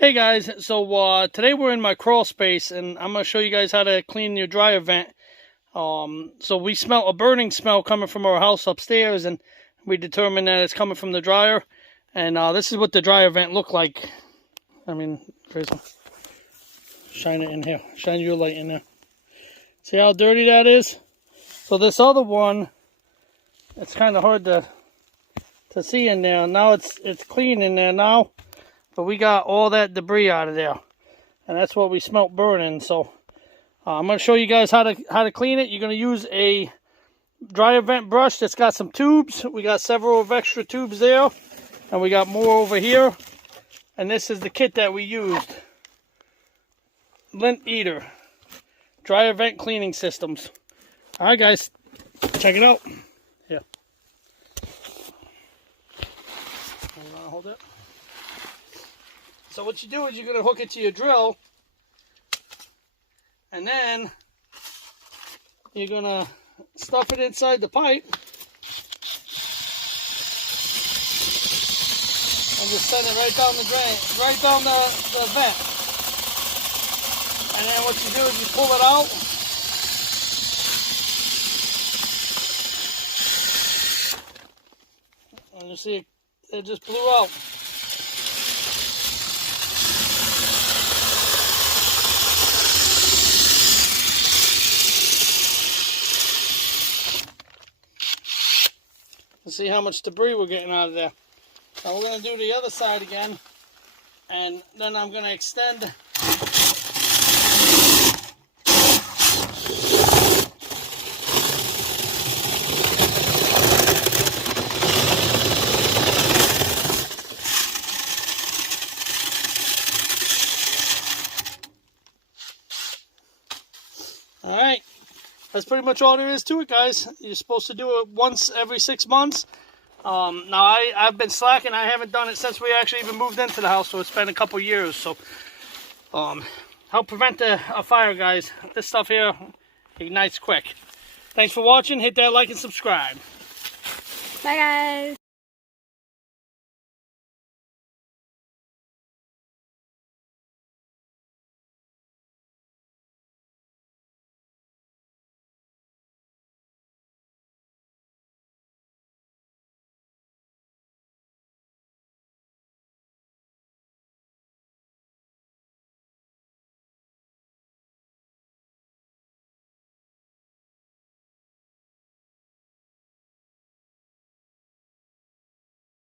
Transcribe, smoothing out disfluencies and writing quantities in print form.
Hey guys, so today we're in my crawl space and I'm going to show you guys how to clean your dryer vent. So we smell a burning smell coming from our house upstairs, and we determined that it's coming from the dryer. And this is what the dryer vent looked like. I mean, Fraser, shine it in here. Shine your light in there. See how dirty that is? So this other one, it's kind of hard to see in there. Now it's clean in there now. But we got all that debris out of there, and that's what we smelt burning. So I'm going to show you guys how to clean it. You're going to use a dryer vent brush that's got some tubes. We got several of extra tubes there, and we got more over here. And this is the kit that we used. Lint Eater dryer vent cleaning systems. All right, guys, check it out. Here, hold it. So what you do is you're going to hook it to your drill, and then you're going to stuff it inside the pipe and just send it right down the drain, right down the vent. And then what you do is you pull it out, and you see it just blew out. See how much debris we're getting out of there. Now we're going to do the other side again, and then I'm going to extend Alright, that's pretty much all there is to it, guys. You're supposed to do it once every 6 months. Now I've been slacking. I haven't done it since we actually even moved into the house, so it's been a couple years. So help prevent a fire, guys. This stuff here ignites quick. Thanks for watching. Hit that like and subscribe. Bye guys.